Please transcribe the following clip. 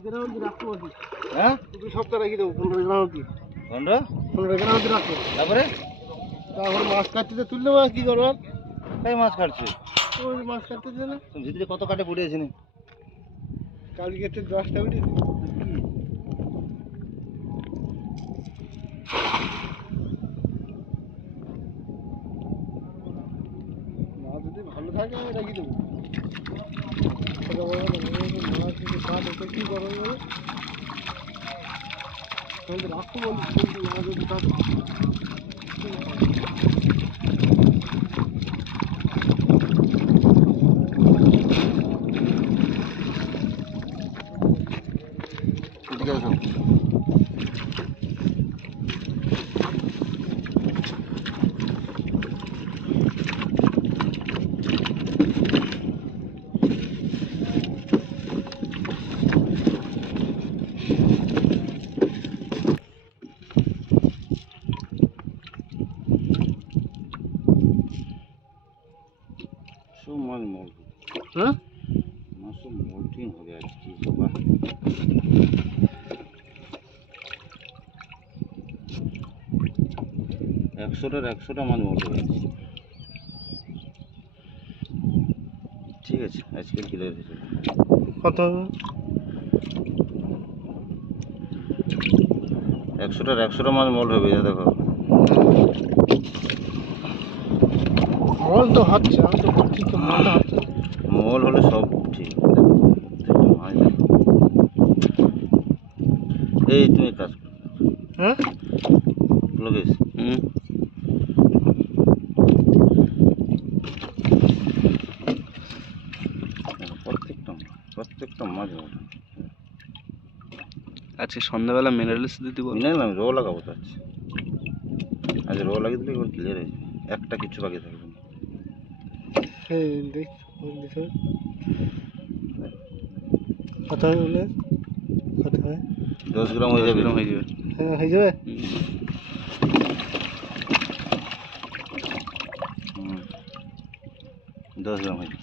হ্যাঁ তুই সপ্তাহ রাখি দেবো 15 গ্রাম অব্দি। 15 গ্রাম অব্দি রাখবো। তারপরে তারপর মাছ কাটতে তুললে কি করবো আর? তাই মাছ কাটছে ওই মাছ কাটতে দিলে না ভিতরে কত কাটে পড়ে আছে না কালকে 10টা উঠেছে। মাছ যদি ভালো থাকে আমি রাখি দেবো। মাছ যদি কাট ওকে কি করবো বলে আমি রাখবো বলছি, কিন্তু মাছ যদি কাট এদিকে আসো সব মাছ মল হ্যাঁ মাছ সব মল্টিং হবে আজকে বাবা 100টার মাছ মল হয়ে গেছে ঠিক আছে আজকের কিলো দিতে কত 100টার মাছ মল হবে যা দেখো মল তো হচ্ছে, আমি তো বলছি তো মলটা হচ্ছে। মল হলে সব ঠিক দেখো মাছ দেখো এই তুমি কাজ করো হ্যাঁ লোকেশ প্রত্যেকটা মাছ মল আজকে সন্ধ্যাবেলা মিনারেলস দিতে বল মিনারেল আমি রো লাগাবো তো আজ রো লাগিয়ে দিলে এবার ক্লিয়ার হয়ে যাবে একটা কিছু বাকি থাকবে না সেই দেখ বলছি কত হয় বলে কত হয় 10 গ্রাম হয়ে যাবে হয়ে যাবে হ্যাঁ হয়ে যাবে। 10 গ্রাম হয়ে যাবে